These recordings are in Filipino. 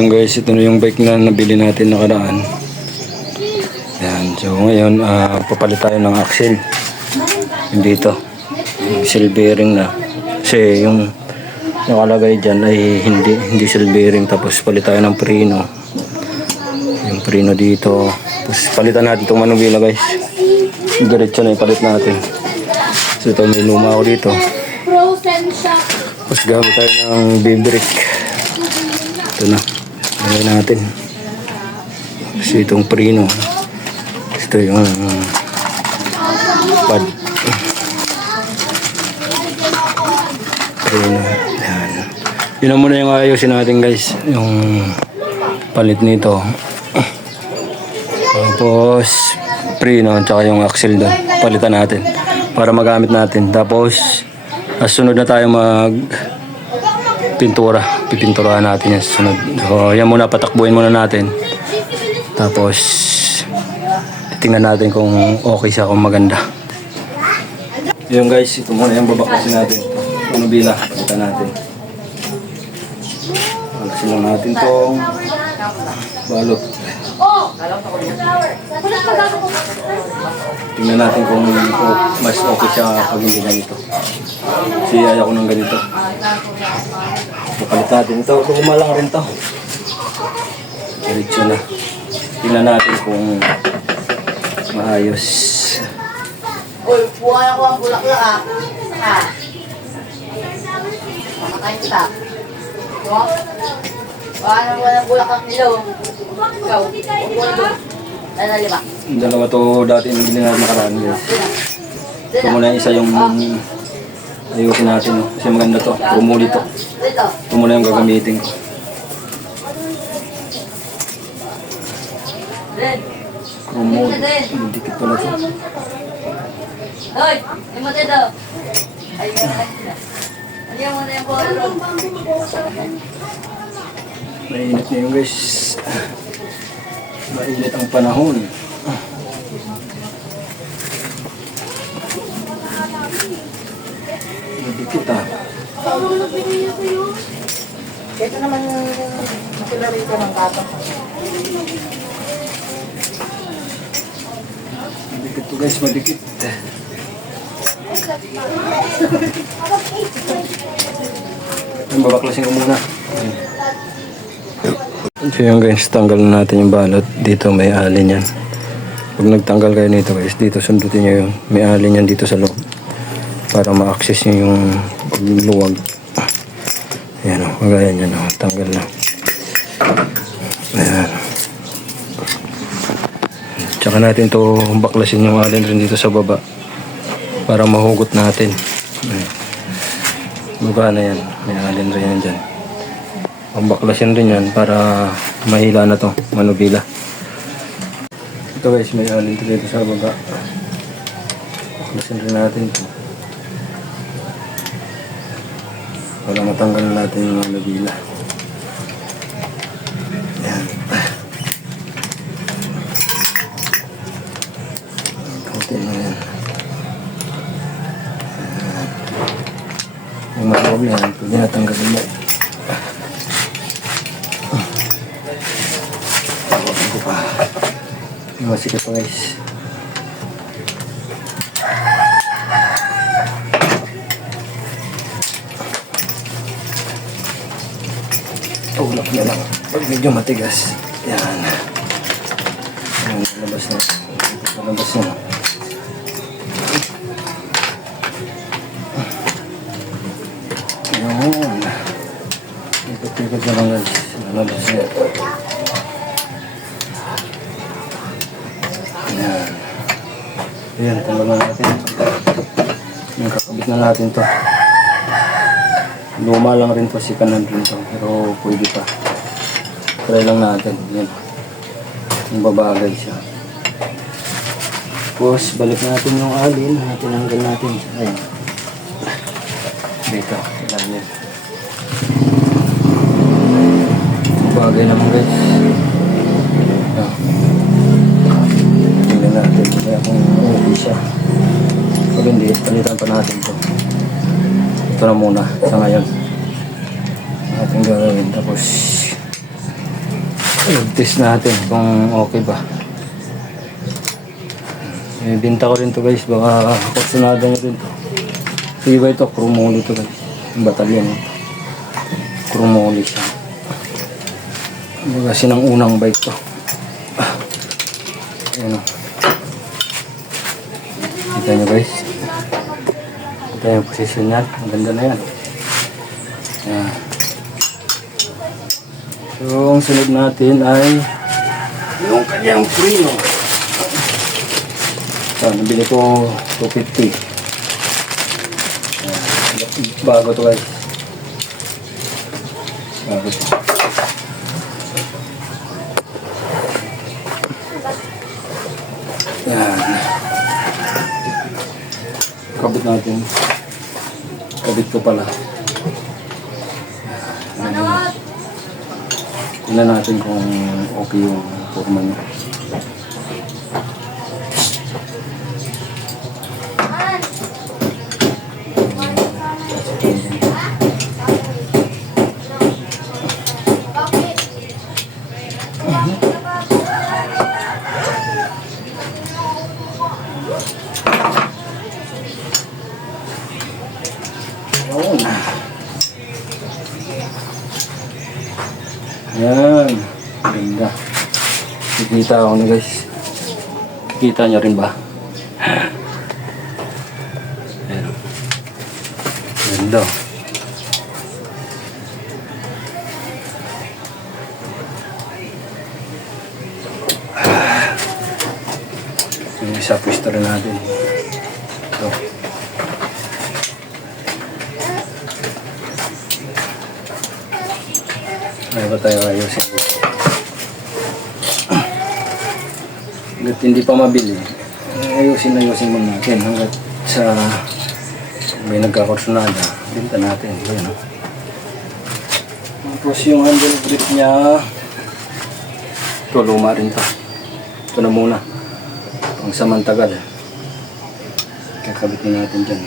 Guys, ito na yung bike na nabili natin nakaraan. Yan. So ngayon, papalit tayo ng axle. Yung dito. Axle bearing na. Kasi yung nakalagay dyan ay hindi seal bearing. Tapos palit tayo ng preno. Yung preno dito. Tapos palitan natin itong manubila guys. Diretso na ipalit natin. So ito may luma ako dito. Tapos gamit tayo ng B-brake. Ito na. Lagay natin. Kasi itong preno. Ito yung pad. Preno. Yan. Yun muna yung ayusin natin guys. Yung palit nito. Tapos preno at saka yung axle doon. Palitan natin. Para magamit natin. Tapos sunod na tayo pintura. Pipinturahan natin yan sa sunod. So, yan muna, patakbuhin muna natin. Tapos, titingnan natin kung okay siya, kung maganda. Yun guys, ito muna yung babaklasin natin. Manubila, kita natin. Baklasin lang natin itong balot. Tingnan natin kung mas okay siya pag hindi ganito. Kasi ayaw ko ng ganito. Papalit natin ito. Lumalang rin ito. Diretso na. Tingnan natin kung maayos. Uy, buhay ako ang bulak-lak ah. Makakain kita. Walang bulak ang ilaw. Ikaw, buhay doon. Ano, lima? Yung dalawa to dati yung hindi natin nakaraan guys. Ito muna isa yung ayusin natin. No? Kasi maganda to. Rumuli to. Ito muna yung gagamitin ko. Rumuli. Dikit pala to. Hoy, yung mati daw. Ayun mo na yung bolo. Mainit na yun guys. Mainit ang panahon. Madikit ah. Ito naman yung makilarito ng kata. Madikit to guys, madikit. Yung babaklasin ko muna. So yung guys, tanggal na natin yung balot. Dito may alin yan. Pag nagtanggal kayo nito guys, dito sundutin nyo yung may alin yan dito sa loob. Para ma-access nyo yung pagluwag. Ayan o, magaya nyan o. Tanggal na. Ayan. Tsaka natin to baklasin yung alin rin dito sa baba. Para mahugot natin. Ayan. Baba na yan. May alin rin yan dyan. Baklasin rin yan para mahila na to. Manubila. Ito guys, may alin dito sa baba. Baklasin rin natin to. Para matanggal natin yung manubila. Ayan. Kunti na yan. Yung maloob yan, pwede natanggalin mo. Masikip pa guys. Tulak na lang. Pag medyo matigas. Yan. Yan, labas na. Labas na. Yan. Ikot-ikot na lang guys. Labas na. Yan. Ayan, tanggalan natin. Yung kakabit na natin to. Luma lang rin to, sikanan rin to. Pero pwede pa. Try lang natin. Yan. Yung babagay siya. Tapos, balik natin yung alin. Tinanggal natin. Ayan. Dito. Ilalim. Bagay naman guys. Ayan. Tingnan natin. Kaya kung okay siya. Pag hindi, palitan pa natin to. Ito na muna sa ngayon ating gagawin. Tapos test natin kung okay ba. Binta ko rin to guys, baka kursunada nyo rin to. Iba ito, Chromoly to guys. Yung batalyon ito. Chromoly siya. Kasi ng unang bike to. Ayan o. Kita nyo guys. Kita yung position niyan. Ang ganda na yan. Ayan. So, ang sunod natin ay yung kanyang Prino. So, nabili ko 250. Ayan. Bago to guys. Bago to. Ayan. Kabit natin. Kabit ko pala. Tingnan natin kung okay yung forma niya. Ayan. Ganda. Kikita ako na guys. Kikita nyo rin ba? Ayan. Ganda. Yung isa pwesto rin natin. Ito. Ay ba tayo ayusin? Hanggat hindi pa mabili, ayusin muna natin hanggat sa may nagkakursunada, binta natin. Ayan, no? Tapos yung handle grip niya, ito luma rin to. Ito na muna. Pang samantagal. Kakabitin natin dyan.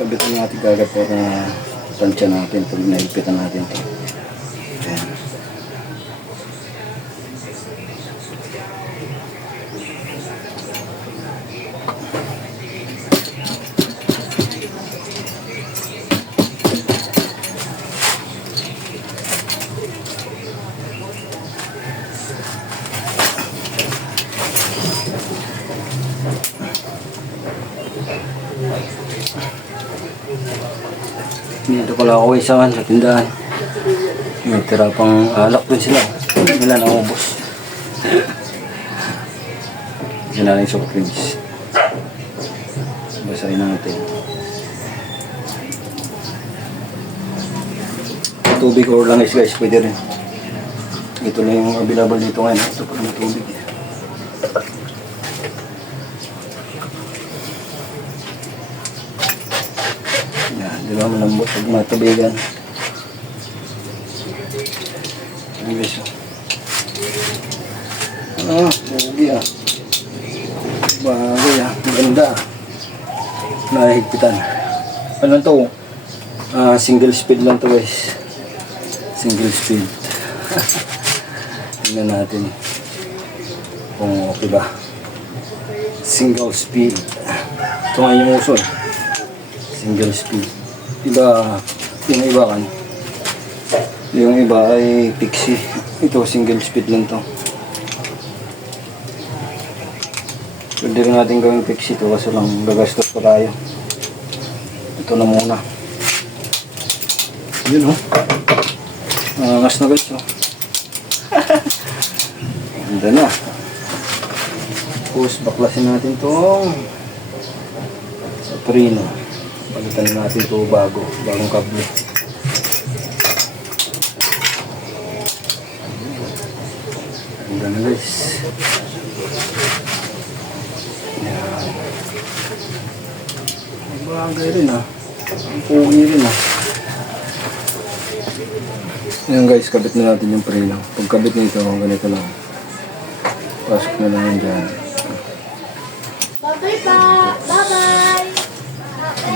Kabitin natin kagad para tansya natin pag naipitan natin ito. Ayan. Dito pala ako isahan sa tindahan. May tira pang alak din sila. Wala na ubos. Diyan na yung soft drinks. Basahin natin. Tubig or langis guys, pwede rin. Ito na yung available dito ngayon. Ito pa na tubig. Di ba malambot pag matubigan. Ang beso. Bugi bagay maganda. Nahigpitan. Ano to? Single speed lang to guys. Single speed. Tingnan natin kung okay ba. Single speed. Ito nga yung uso eh. Single speed. Iba, yung iba kan. Yung iba ay pixie. Ito single speed lang to. Pwede rin natin gawing pixie to kasi lang gagastos pa tayo. Ito na muna. Yun o. Angas na guys o. Ganda na. Tapos baklasin natin tong sa Prino. Palitan natin ito bagong kable. Ganda na guys. Yan. Bagay rin ang pugi rin Yan guys, kabit na natin yung Prino. Pag kabit nito, ganito lang. Pasok na lang yan dyan. Bye-bye pa! Bye-bye!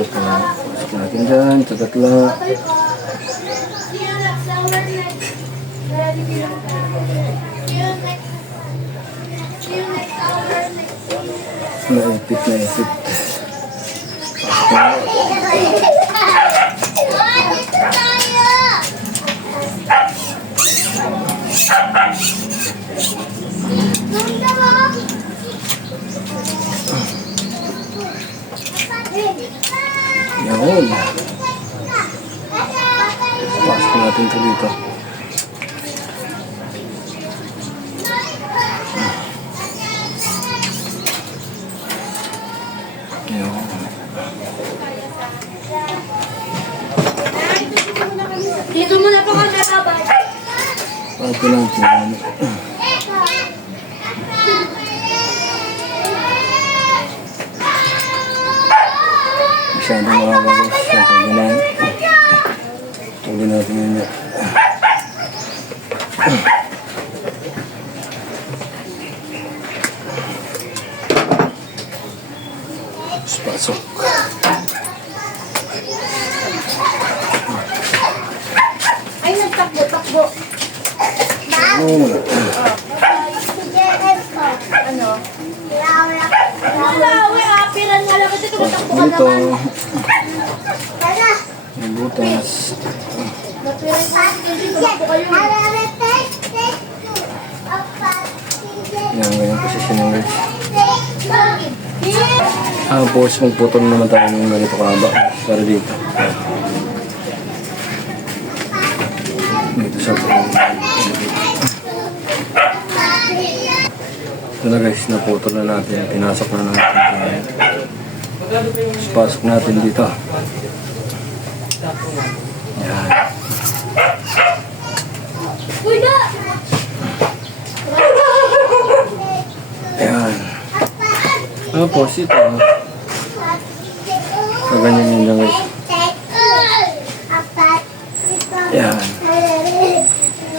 Ito. Pasok natin dyan. Sa tatla. Naipit, naipit. Yun. Pasok natin ito dito. Yun. Dito muna po kami, babay. Pati lang yan. Masyadong makakabos. Pwede na. Pwede natin yun. Pasok. Ay, nagtakbo. Oh. Ano? Lawi, apiran nga lang. Kasi tumatakbo ka Dito. naman. May butas. Napiran sa akin. Tumatakbo kayo. Yan, ganyan posisyon ng guys. Tapos magputol naman tayo ng ganito kahaba para dito. Dito sa ito na guys, naputol na natin. Pinasok na natin. Tapos pasok natin dito. Yan. Yan. Tapos ito. Ganyan yun lang guys. Yan.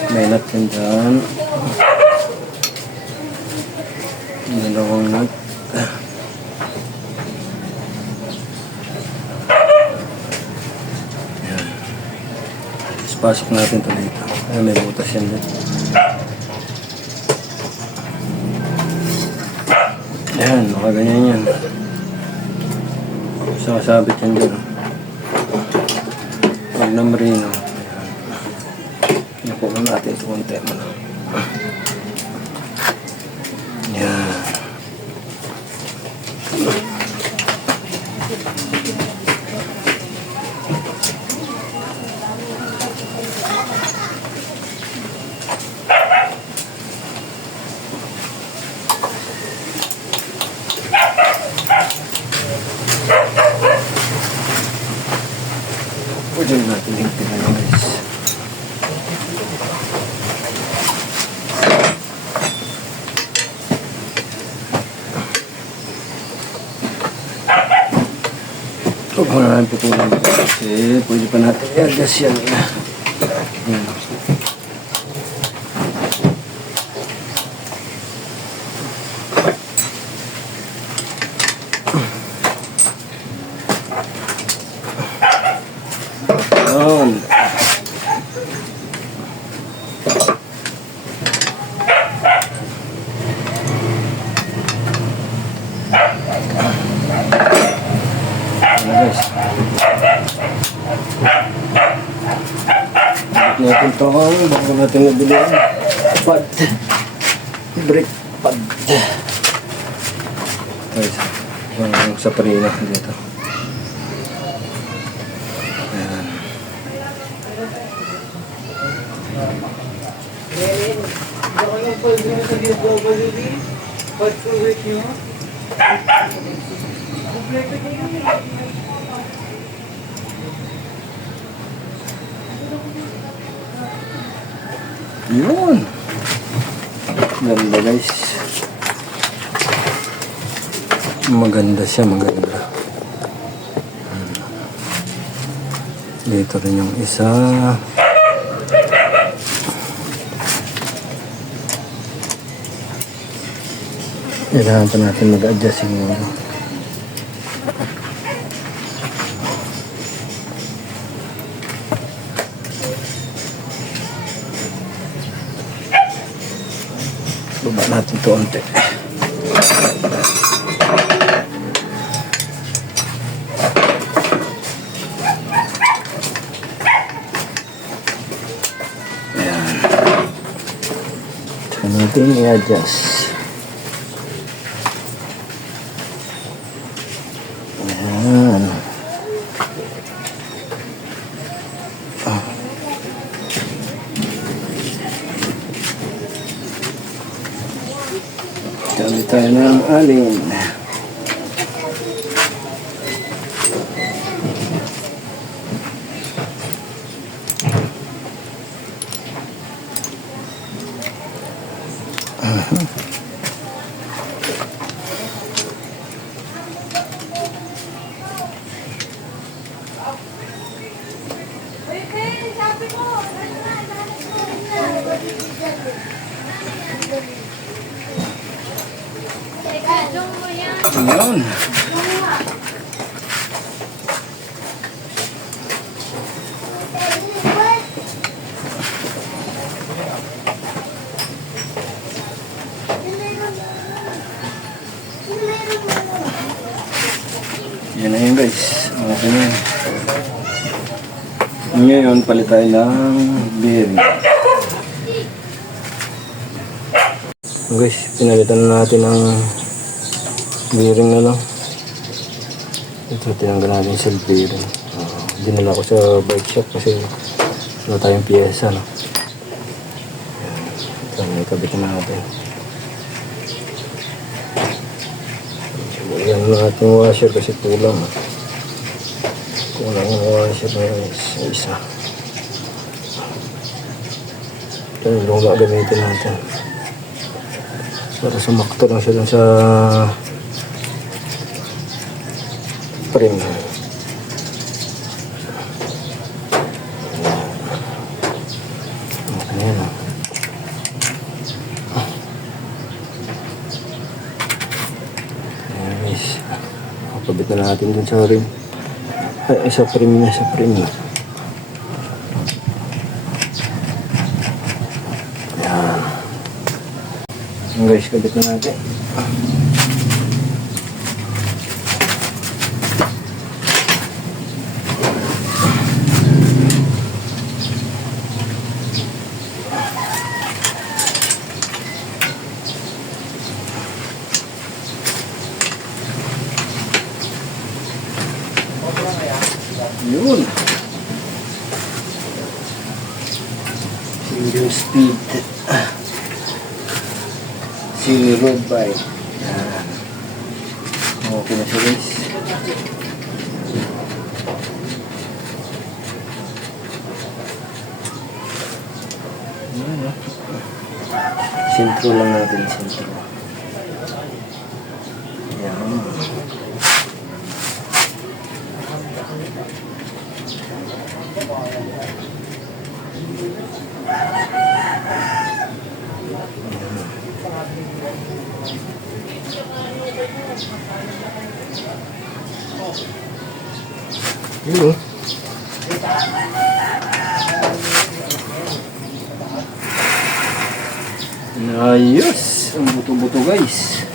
May nut yan dyan. Dalawang nut. Yan. Tapos pasok natin ito dito. Ay, may butas yan dito. Yan, nakaganyan yan. Sasabit yan dyan. Pag na marino. Nakuha natin ito konti mo na. Yan. Pwede natin tingnan na guys. Huwag mo na natin putulan kasi pwede pa natin i-adjust yan. Yan. Yan. Guys. Natin ito bago natin nabili ang pad. Brake pad. Guys, yung sa parina dito. Ayan. Yun. Ganda guys. Maganda siya, maganda. Dito rin yung isa. Kailangan pa natin mag-adjust yung Baba natin ito onti. Ayan. Saka natin i-adjust. Ayan. Dami tayo ng alin. Ayan. Yan na yun guys. Okay na yun. Ngayon, palit tayo ng bearing. Guys, pinalitan na natin ng bearing na lang. Ito, tinanggal natin yung self bearing. Dinala ko sa bike shop kasi wala tayong piyesa, no? Ito, may kabit na natin. Yan na natin yung washer kasi kulang. Kulang yung washer na yun sa isa. Ito yung gagamitin natin. Para sumakto lang siya dun sa frame. Ayan o. Ayan guys. Kapabit na natin dun sa rim. Ay, sa frame niya, sa frame niya. Ayan. Ayan guys, kabit na natin. Yun. Single speed. Zero by. Yan. Okay na siya guys. Sintro lang natin, sintro. Yan. Yun. Ayos ang buto-buto guys.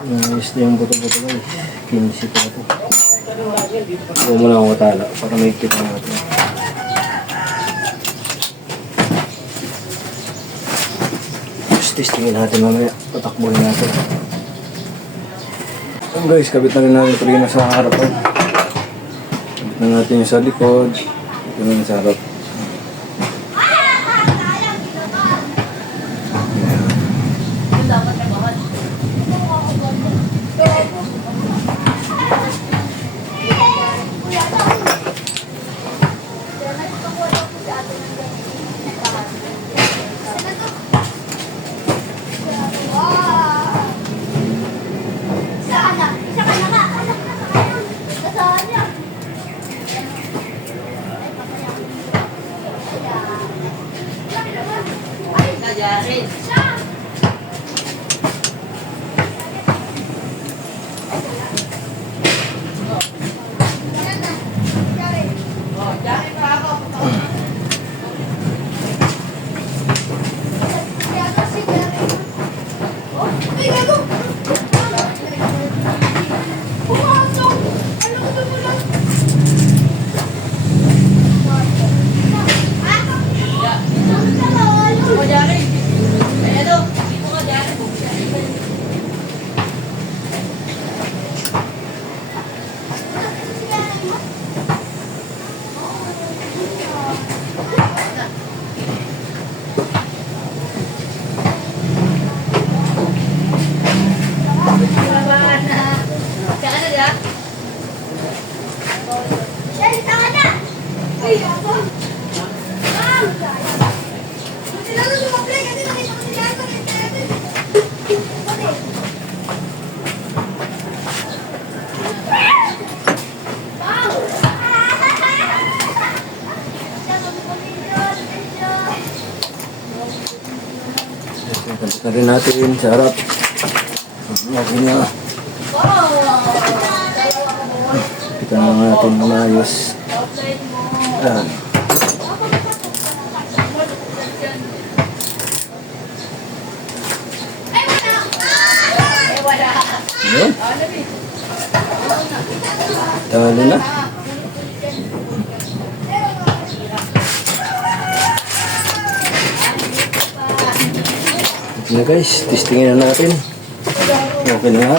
Ayos na yung buto-buto guys. 15 pa ito. Huwag mo na akong matala para may kita natin. Testingin natin mamaya. Patakbuhin natin. So guys, kabit na rin natin ito rin sa harapan. Kabit na natin yung sa likod. Ito na yung sa harap. Saan na dia? Shelly, saan na? Uy, ako. Hindi na lang sumablay kasi nakita ko sila sa internet. Tapos na rin natin sa harap. Okay na. Kita na natin ng maayos. Ayan. Ayan. Talo na. Ito na guys, testingin na natin. Okay na nga.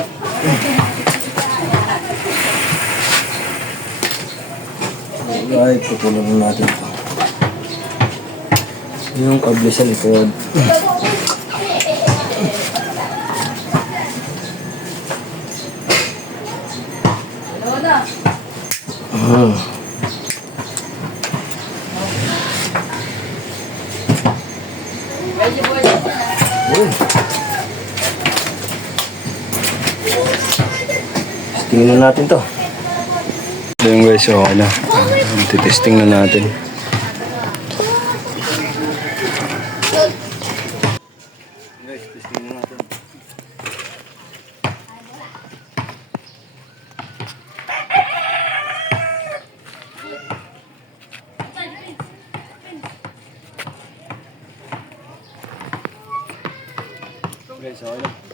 Alright, putulong na natin ito. Yung kable sa likod. Uy. Testingin na natin to. So yung guys, okay na. Titesting na natin. Guys, testing na natin. Guys, okay na.